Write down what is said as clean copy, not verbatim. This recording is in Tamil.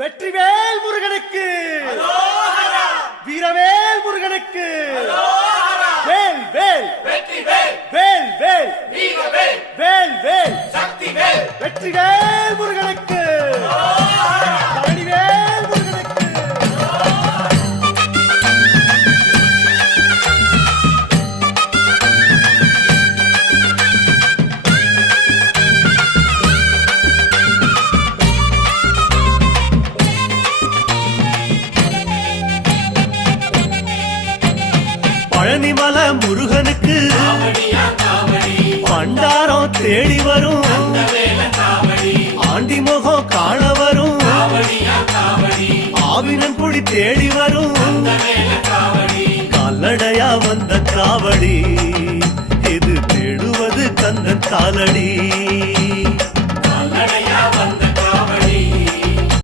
வெற்றிவேல் முருகனுக்கு, வீரவேல் முருகனுக்கு, வேல் வேல் வேல் வேல் வேல் வேல் வெற்றிவேல் முருகனுக்கு, பழனிவேல் முருகனுக்கு. பழனிமல முருகனுக்கு பண்டாரம் தேடி வரும், ஆண்டி முகம் காண வரும், ஆவினன் குடி தேடி வரும், கால்நடையா வந்த காவடி இது தேடுவது கந்தன் காலடி.